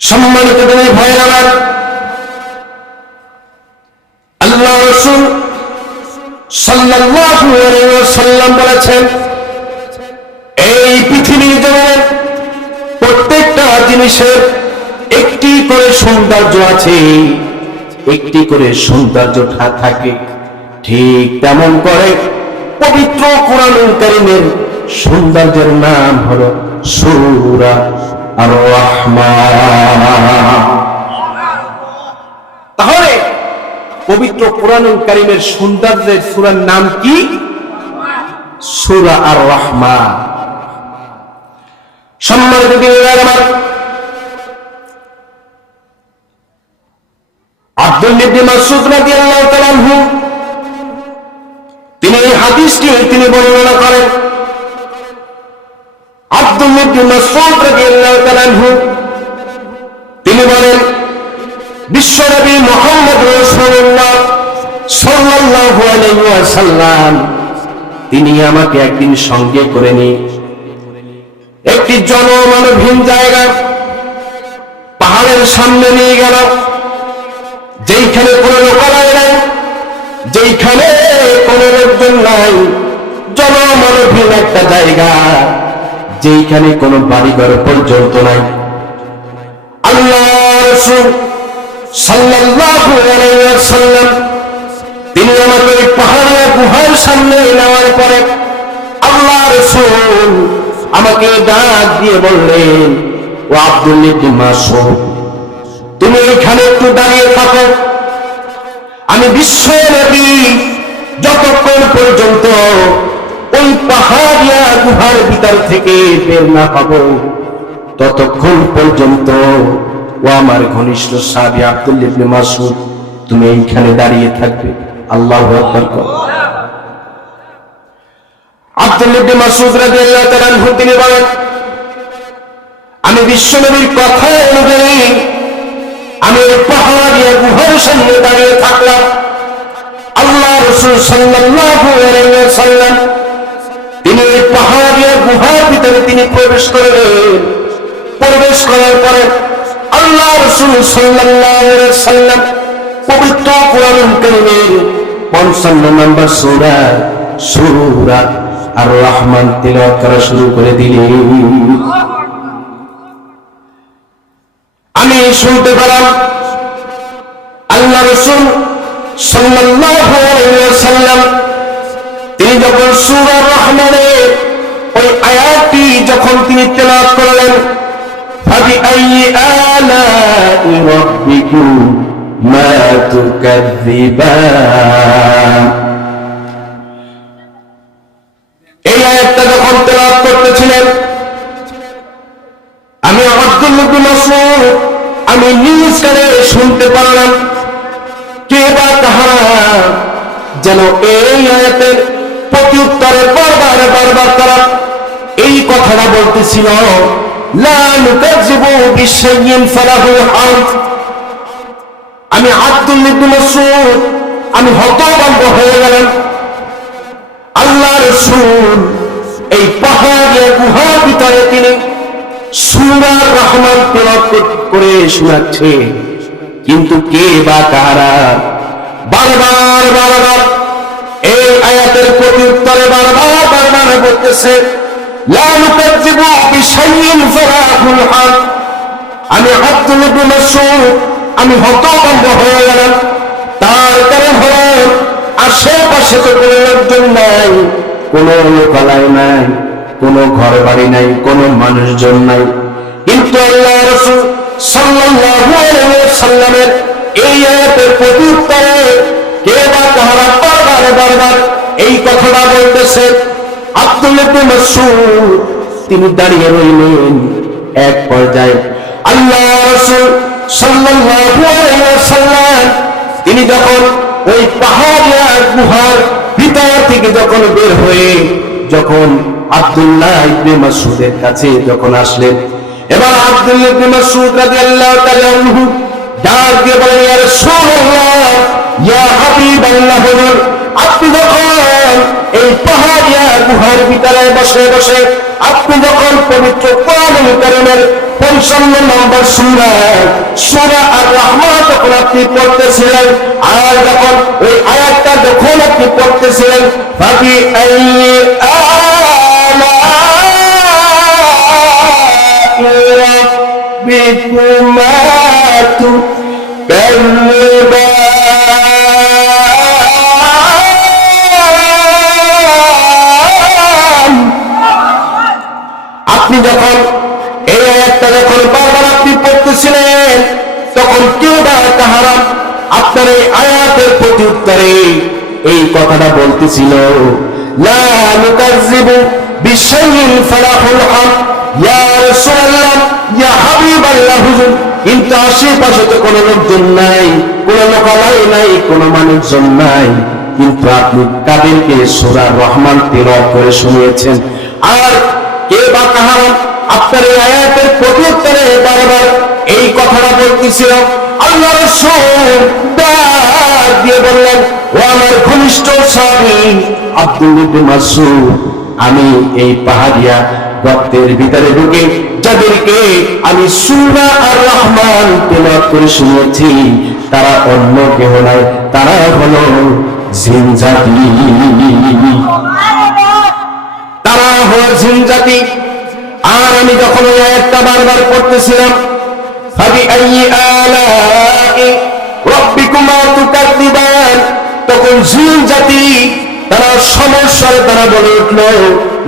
সম্মানিত দিনী ভাইয়েরা আমার, আল্লাহ রাসূল সাল্লাল্লাহু আলাইহি ওয়াসাল্লাম বলেছেন, এই পৃথিবীর জমিনে প্রত্যেকটা জিনিসের একটি করে সৌন্দর্য আছে, একটি করে সৌন্দর্য থাকে। ঠিক তেমন করে পবিত্র কোরআনুল কারীমের সৌন্দর্যের নাম হলো সূরা আর রহমান। তাহলে পবিত্র কোরআনুল কারীমের সৌন্দর্যের সূরার নাম কি? সূরা আর রহমান। সম্মানিত দিনীরা আমার, আব্দুল্লাহ ইবনে মাসউদ রাদিয়াল্লাহু তাআলা আনহু তিনি এই হাদিসটি তিনি বর্ণনা করেন। আব্দুল্লাহ ইবনে মাসউদ রাদিয়াল্লাহু তাআলা আনহু তিনি বলেন, বিশ্বনবী মুহাম্মদ রাসূলুল্লাহ সাল্লাল্লাহু আলাইহি ওয়াসাল্লাম তিনি আমাকে একদিন সঙ্গে করে নিয়ে একটি জনমানবহীন জায়গা পাহাড়ের সামনে নিয়ে গেল, যেইখানে কোনো লোকালয় নাই, যেইখানে কোনো লোকজন নাই, জনমানবহীন একটা জায়গা, যেইখানে কোনো বাড়িঘর পর্যন্ত নাই। আল্লাহ রাসূল সাল্লাল্লাহু আলাইহি ওয়াসাল্লাম তিনি আমাকে পাহাড়ের গুহার সামনে নেওয়ার পরে আল্লাহ রাসূল আমাকে ডাক দিয়ে বললেন, ও আব্দুল্লাহ ইবনে মাসউদ, তুমি এখানে একটু দাঁড়িয়ে থাকো, আমি বিশ্ব নবী যতক্ষণ পর্যন্ত ওই পাহাড়িয়া গুহার ভিতর থেকে বের না হব, ততক্ষণ পর্যন্ত ও আমার ঘনিষ্ঠ সাহাবী আব্দুল্লাহ ইবনে মাসউদ তুমি এইখানে দাঁড়িয়ে থাকবে। আল্লাহু আকবার। আব্দুল্লাহ ইবনে মাসউদ রাদিয়াল্লাহু তাআলা আনহু তিনি বলেন, আমি বিশ্বনবীর কথা অনুযায়ী আমি পাহাড়িয়া গুহার সামনে দাঁড়িয়ে থাকলাম। আল্লাহ রাসূল সাল্লাল্লাহু আলাইহি ওয়াসাল্লাম তিনি পাহাড়িয়া গুহার ভিতরে তিনি প্রবেশ করলেন। প্রবেশ করার পরে আল্লাহ রাসূল সাল্লাল্লাহু আলাইহি ওয়াসাল্লাম পবিত্র কোরআনুল কারীমের 55 নম্বর সূরা আর রহমান তিলাওয়াত করা শুরু করে দিলেন। আমি শুনতে পেলাম আল্লাহ রাসূল সাল্লাল্লাহু আলাইহি ওয়াসাল্লাম তিনি যখন সূরা রহমানের ওই আয়াতটি যখন তিনি তেলাওয়াত করলেন, ফাবিআইয়ি আলাই রাব্বিকুম মা তুকাযযিবান, এই আয়াতটা যখন তেলাওয়াত করতেছিলেন আমি আব্দুল্লাহ ইবনে মাসউদ আমি নিজ কানে শুনতে পারলাম কে বা কাহারা যেন এই আয়াতের প্রত্যুত্তরে বারবার তারা এই কথাটা বলতেছিল, লা নুকাযযিবু বিশাইইন ফালাহু হামদ। আমি আব্দুল্লাহ ইবনে মাসউদ আমি হতভম্ব হয়ে গেলাম। আল্লাহ রাসূল এই পাহাড়ের গুহার ভিতরে তিনি সূরা রহমান তেলাওয়াত করে শোনাচ্ছে, কিন্তু কে বা কারা বারবার এই আয়াতের প্রত্যুত্তরে বারবার বলতেছে, লা নুকাযযিবু বিশাইইন ফালাহু হামদ। আমি আব্দুল্লাহ ইবনে মাসউদ আমি হতভম্ব হয়ে গেলাম। তার কারণ হলো আশেপাশে তো কোনো লোকজন নাই, কোনো লোকালয় নাই, কোনো ঘর বাড়ি নাই, কোনো মানুষজন নাই, কিন্তু আল্লাহ রাসূল সাল্লাল্লাহু আলাইহি ওয়াসাল্লামের এই আয়াতের প্রত্যুত্তরে কে বা কারা বারবার এই কথাটা বলতেছে। আব্দুল্লাহ ইবনে মাসউদ তিনি দাঁড়িয়ে রইলেন। এক পর্যায়ে আল্লাহ রাসূল সাল্লাল্লাহু আলাইহি ওয়াসাল্লাম তিনি যখন ওই পাহাড়িয়া গুহার ভিতর থেকে যখন বের হয়ে যখন আব্দুল্লাহ ইবনে মাসউদের কাছে যখন আসলেন, এবার আব্দুল্লাহ ইবনে মাসউদ রাদিয়াল্লাহু তাআলা আনহু ডাক দিয়ে বলেন, ইয়া রাসূলুল্লাহ, ইয়া হাবিবাল্লাহ, আপনি যখন এই পাহাড়িয়া গুহার ভিতরে বসে আপনি যখন পবিত্র কোরআনুল কারীমের 55 নম্বর সূরা সূরা আর-রহমান যখন আপনি পড়তেছিলেন, আর যখন ওই আয়াতটা যখন আপনি পড়তেছিলেন, ফাবি আইয়ি রাব্বিকুমা তুকাজ্জিবান। আপনি যখন এই আয়াতটা যখন বারবার আপনি পড়তেছিলেন, তখন কেউ বা তাহারা আপনার এই আয়াতের প্রতি উত্তরে এই কথাটা বলতেছিল, লা নুকাজ্জিবু বিশাইইন ফালাহুল হক ইয়া রাসূলুল্লাহ ইয়া হাবিবাল্লাহ। হুজুর, কিন্তু আশেপাশে তো কোনো লোকজন নাই, কোনো লোকালয় নাই, কোনো মানুষজন নাই, কিন্তু আপনি তাদেরকে সূরা রহমান তিলাওয়াত করে শুনিয়েছেন। আর কে বা কাহারা আপনার এই আয়াতের প্রতি উত্তরে বারবার এই কথাটা বলতেছিল? আল্লাহ রাসূল ডাক দিয়ে বললেন, ও আমার ঘনিষ্ঠ সাহাবী আব্দুল্লাহ ইবনে মাসউদ, আমি এই পাহাড়িয়া গর্তের ভিতরে ঢুকে যাদেরকে আমি সূরা আর-রহমান তেলাওয়াত করে শুনিয়েছি, তারা অন্য কেউ নয়, তারা হলো জিন জাতি। তারা হলো জিন জাতি। আর আমি যখন ওই আয়াতটা বারবার পড়তেছিলাম, ফাবি আইয়ি আলাই রাব্বিকুমা তুকাজ্জিবান, তখন জিন জাতি তারা সমস্যায় তারা বলে উঠল,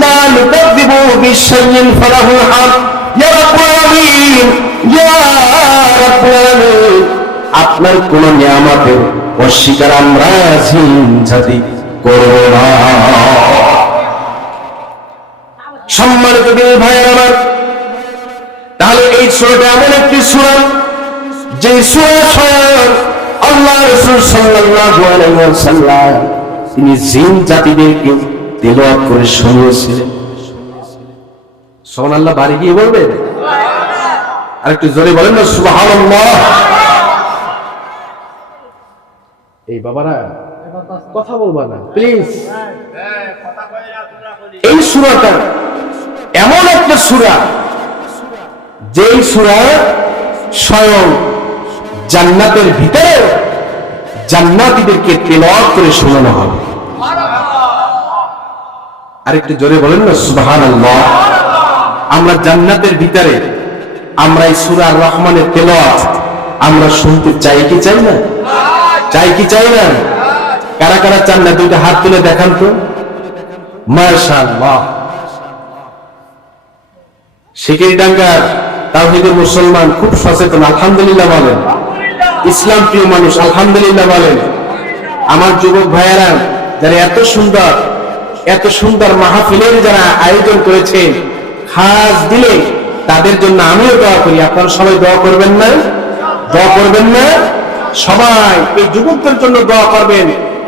লা নুকাজ্জিবু বিশাইইন ফালাহুল হক ইয়া রাব্বুল আলামিন ইয়া রাব্বুল আলামিন। আপনার কোন নিয়ামতের অস্বীকার আমরা জিন জাতি করব না। সম্মানিত দিনী ভাইয়ের আমার, তাহলে এই সূরাটা এমন একটি সূরা, যে সূরা স্বয়ং আল্লাহ রাসূল সাল্লাল্লাহু আলাইহি ওয়াসাল্লাম তিনি জিন জাতিদেরকে তেলাওয়াত করে শুনিয়েছিলেন। সুবহানাল্লাহ, বাড়ি গিয়ে বলবেন? আর একটু জোরে বলেন না সুবহানাল্লাহ। এই বাবারা কথা বলবা না প্লিজ। এই সূরাটা এমন একটা সূরা, যেই সূরা স্বয়ং জান্নাতের ভিতরে জান্নাতীদেরকে তেলাওয়াত করে শোনানো হবে। আরেকটু জোরে বলেন না সুবহানাল্লাহ। আমরা জান্নাতের ভিতরে আমরা এই সূরা আর-রহমানের তেলাওয়াত আমরা শুনতে চাই কি চাই না? চাই কি চাই না? কারা কারা চান না? দুইটা হাত তুলে দেখান তো। মাশাআল্লাহ। শিকিরডাঙ্গার তাওহীদের মুসলমান খুব সচেতন, আলহামদুলিল্লাহ বলেন। ইসলাম প্রিয় মানুষ, আলহামদুলিল্লাহ বলেন। আমার যুবক ভাইয়েরা যারা এত সুন্দর মাহফিলের যারা আয়োজন করেছে, খাস দিলে তাদের জন্য আমিও দোয়া করি। আপনারা সবাই দোয়া করবেন না? দোয়া করবেন না? সবাই এই যুবকদের জন্য দোয়া করবেন।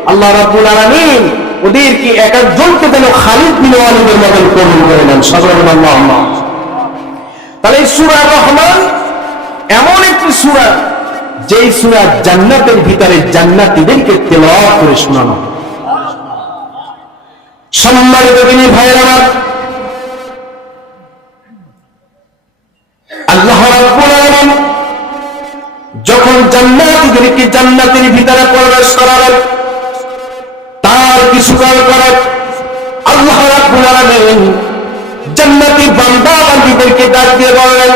আল্লাহ রাব্বুল আলামিন ওদেরকে এক একজনকে যেন খালিদ বিন ওয়ালিদের মতন কবুল করে নেন। সুবহানাল্লাহ। তাহলে এই সূরা আর-রহমান এমন একটি সূরা, যেই সূরা জান্নাতের ভিতরে জান্নাতীদেরকে তেলাওয়াত করে শোনানো। সম্মানিত দিনী ভাইয়েরা, আল্লাহ রাব্বুল আলামিন যখন জান্নাতীদেরকে জান্নাতের ভিতরে প্রবেশ করাবেন, তার কিছুকাল পরে আল্লাহ রাব্বুল আলামিন জান্নাতি বান্দা বান্দীদেরকে ডাক দিয়ে বলেন,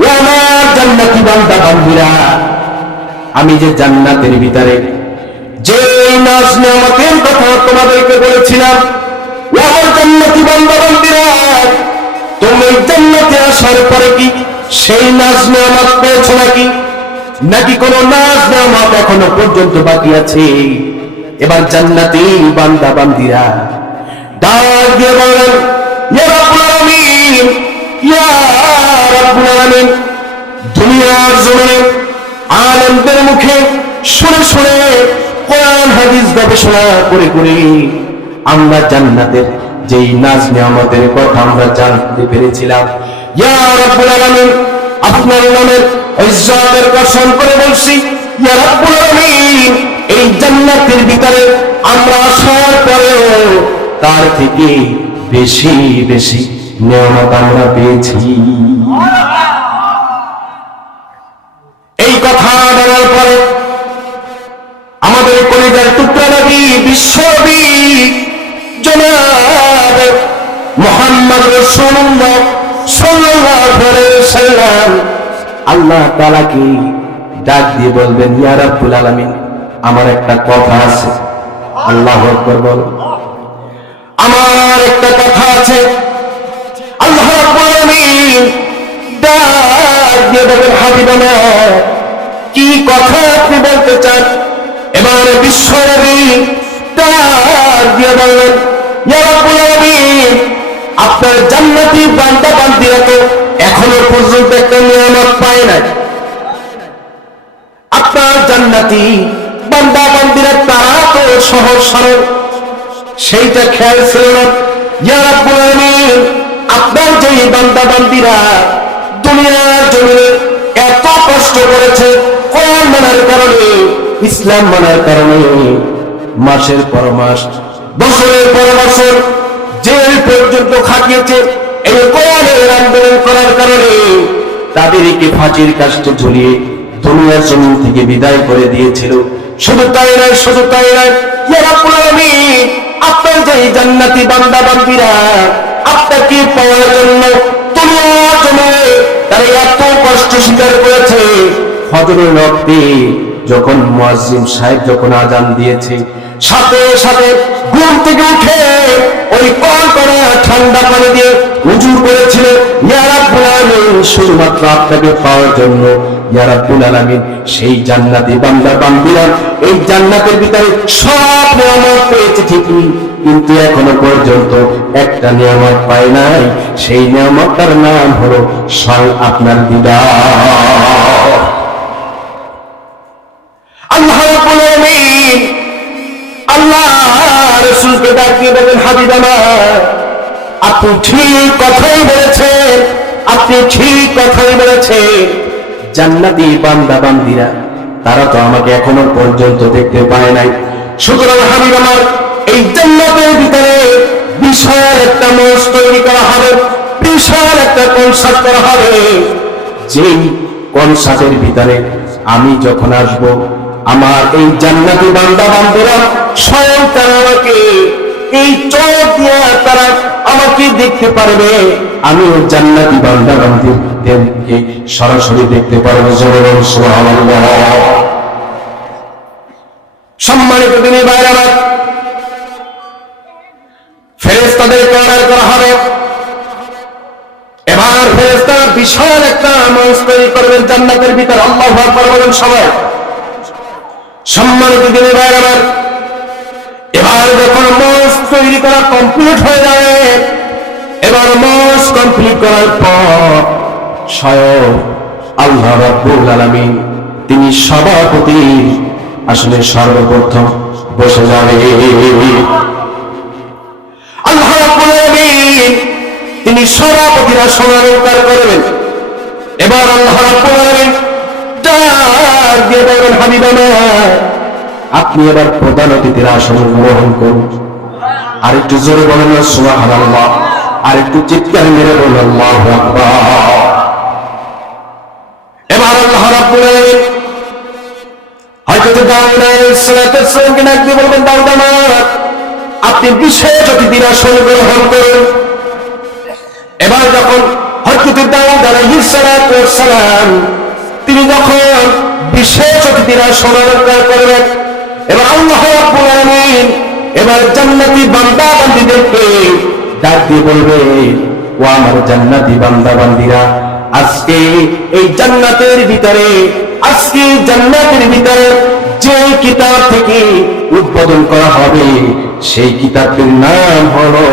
ও আমার জান্নাতি বান্দা বান্দীরা, আমি যে জান্নাতের ভিতরে যে নাজ নিয়ামতের কথা তোমাদেরকে বলেছিলাম, ও আমার জান্নাতি বান্দা বান্দীরা, তুমি জান্নাতে আসার পরে কি সেই নাজ নিয়ামত পেয়েছো নাকি কোনো নাজ নিয়ামত এখনো পর্যন্ত বাকি আছে? এবার জান্নাতি বান্দা বান্দীরা ডাক দিয়ে বলেন, ইয়া রাব্বুল আলামিন, ইয়া রাব্বুল আলামিন। দুনিয়ার জমিনে আলেমদের মুখে শুনে শুনে কোরআন হাদিস গবেষণা করে করে আমরা জান্নাতের যেই নাজ নিয়ামতের কথা আমরা জানতে পেরেছিলাম। ইয়া রাব্বুল আলামিন, আপনার নামের ইজ্জতের কসম করে বলছি, ইয়া রাব্বুল আলামিন, এই জান্নাতের ভিতরে আমরা আসার পরেও তার থেকে বেশি বেশি নিয়ামত আমরা পেয়েছি। কলিজার টুকরা নবী বিশ্বনবী জনাব মুহাম্মদ রাসূলুল্লাহ সাল্লাল্লাহু আলাইহি ওয়াসাল্লাম আল্লাহ তাআলাকে ডাক দিয়ে বলবেন, ইয়া রাব্বুল আলামিন, আমার একটা কথা আছে। আল্লাহু আকবার বল। আমার একটা কথা আছে। আল্লাহ রাব্বুল আলামিন ডাক দিয়ে বলবেন, হাবিবানা, কি কথা আপনি বলতে চান? এবার বিশ্বনবী ডাক দিয়ে বললেন, ইয়া রাব্বুল আলামিন, আপনার জান্নাতি বান্দা বান্দীরা তো এখনো পর্যন্ত একটা নিয়ামত পায় নাই। আপনার জান্নাতি বান্দা বান্দীরা তারা তো সহজ সরল, সেইটা খেয়াল ছিল না। ইয়া রাব্বুল আলামিন, আপনার যে বান্দা বান্দীরা দুনিয়ার জমিনে এত কষ্ট করেছে কোরআন মানার কারণে, ইসলাম মানার কারণে, মাসের পর মাস, বছরের পর বছর জেল পর্যন্ত খাটিয়েছে এই কোরআনের আন্দোলন করার কারণে, তাদেরকে ফাঁসির কাস্টে ঝুলিয়ে দুনিয়ার জমিন থেকে বিদায় করে দিয়েছিল। শুধু তাই নয়, শুধু তাই নয়, ইয়া রাব্বুল আলামিন, আপনার যে জান্নাতি বান্দা বান্দীরা আপনাকে পাওয়ার জন্য দুনিয়ার জমিনে তারা এত কষ্ট স্বীকার করেছে। ফজরের ওয়াক্তে যখন মুয়াজ্জিন সাহেব যখন আজান দিয়েছে, সাথে সাথে ঘুম থেকে উঠে ওই কনকনে ঠান্ডা পানি দিয়ে উযু করেছিল, ইয়া রাব্বুল আলামিন, শুধুমাত্র আপনাকে পাওয়ার জন্য। ইয়া রাব্বুল আলামিন, সেই জান্নাতি বান্দা বান্দীরা এই জান্নাতের ভিতরে সব নিয়ামত পেয়েছে ঠিকই, কিন্তু এখনো পর্যন্ত একটা নিয়ামত পায় নাই। সেই নিয়ামতটার নাম হলো স্বয়ং আপনার দিদার। আল্লাহ রাব্বুল আলামিন আল্লাহ রাসূলকে ডাক দিয়ে বলেন, হাবিব আমার, আপনি ঠিক কথাই বলেছেন, আপনি ঠিক কথাই বলেছেন। জান্নাতি বান্দা বান্দীরা তারা তো আমাকে এখনো পর্যন্ত দেখতে পায় নাই। সুতরাং হাবিব আমার, এই জান্নাতের ভিতরে বিশাল একটা মঞ্চ তৈরি করা হবে, বিশাল একটা কনসার্ট করা হবে। যেই কনসার্টের ভিতরে আমি যখন আসব, আমার এই জান্নাতি বান্দা বান্দীরা স্বয়ং তারা আমাকে এই চোখ দিয়ে তারা আমাকে দেখতে পারবে, আমি ওই জান্নাতি বান্দা বান্দীদেরকে সরাসরি দেখতে পারবো। সুবহানাল্লাহ। সম্মানিত দিনী ভাইরা, ফেরেশতাদেরকে অর্ডার করা হবে। এবার ফেরেশতারা বিশাল একটা মঞ্চ তৈরি করবেন জান্নাতের ভিতরে। আল্লাহু আকবার বলেন সবাই। সম্মানিত দিনী ভাইরা, এবার যখন মঞ্চ তৈরি করা কমপ্লিট হয়ে যাবে, এবার মঞ্চ কমপ্লিট করার পর স্বয়ং আল্লাহ রাব্বুল আলামিন তিনি সভাপতি আসলে সর্বপ্রথম বসে যাবে। আল্লাহ রাব্বুল আলামিন তিনি সভাপতির আসন অলংকার করবেন। এবার আল্লাহ রাব্বুল আলামিন ডাক দিয়ে বলবেন, হাবিব আমার, আপনি এবার প্রধান অতিথির আসন গ্রহণ করুন। আরেকটু জোরে বলেন সুবহানাল্লাহ, আরেকটু চিৎকার মেরে বলেন আল্লাহু আকবার। এবার আল্লাহ রাব্বুল আলামিন হযরত দাউদ আলাইহিস সালামকে ডাক দিয়ে বলবেন, দাউদ আমার, আপনি বিশেষ অতিথির আসন গ্রহণ করুন। এবার যখন হযরত দাউদ আলাইহিস সালাম তিনি যখন বিশেষ অতিথির আসন অলংকার করবেন, এবার আল্লাহ রাব্বুল আলামিন এবার জান্নাতি বান্দা বান্দীদেরকে ডাক দিয়ে বলবে, ও আমার জান্নাতি বান্দা বান্দীরা, আজকে এই জান্নাতের ভিতরে, আজকে জান্নাতের ভিতরে যে কিতাব থেকে উদ্বোধন করা হবে সেই কিতাবটির নাম হলো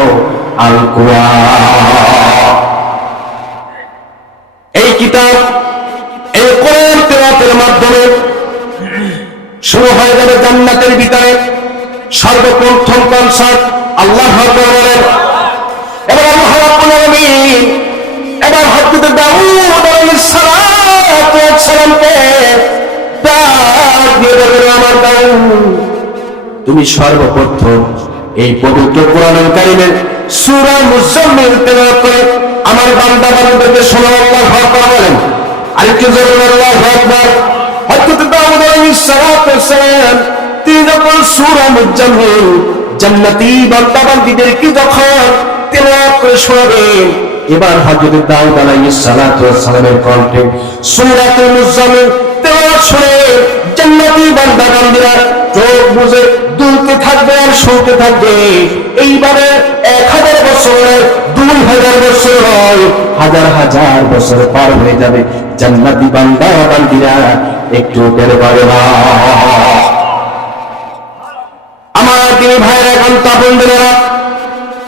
আল কোরআন। এই কিতাব, এই কোরআন তেলাওয়াতের মাধ্যমে শুরু হয়ে যাবে জান্নাতের ভিতরে সর্বপ্রথম কনসার্ট। আল্লাহু আকবার বলেন। এবার আল্লাহ রাব্বুল আলামিন এবার হযরত দাউদ আলাইহিস সালামকে ডাক দিয়ে বললেন, আমার দাউদ, তুমি সর্বপ্রথম এই পবিত্র কোরআনুল কারীমের সূরা মুজাম্মিল তেলাওয়াত করে আমার বান্দা বান্দীদেরকে শোনাও। আল্লাহু আকবার বলেন। আরেকটু জোরে বলেন আল্লাহু আকবার। হযরত দাউদ আলাইহিস সালাম তিনি যখন সূরা মুজাম্মিল জান্নাতি বান্দা বান্দীদেরকে যখন তেলাওয়াত করে শোনাবেন, এবার হযরত দাউদ আলাইহিস সালাতু ওয়াস সালামের কণ্ঠে সূরাতুল মুজাম্মিল তেলাওয়াত শুনে জান্নাতি বান্দা বান্দীরা চোখ বুজে দুলতে থাকবে আর শুনতে থাকবে। এইভাবে 1000 বছর, 2000 বছর, হাজার হাজার বছর পার হয়ে যাবে, জান্নাতি বান্দা বান্দীরা একটু টের পাবে না। আমার তিনি ভাইরা কান্তা বন্ধুরা,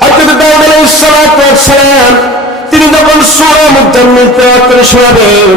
হযরত দাউদ আলাইহিস সালাতু ওয়াস সালাম তিনি যখন সূরা মুজাম্মিল তেলাওয়াত করে শোনাবেন,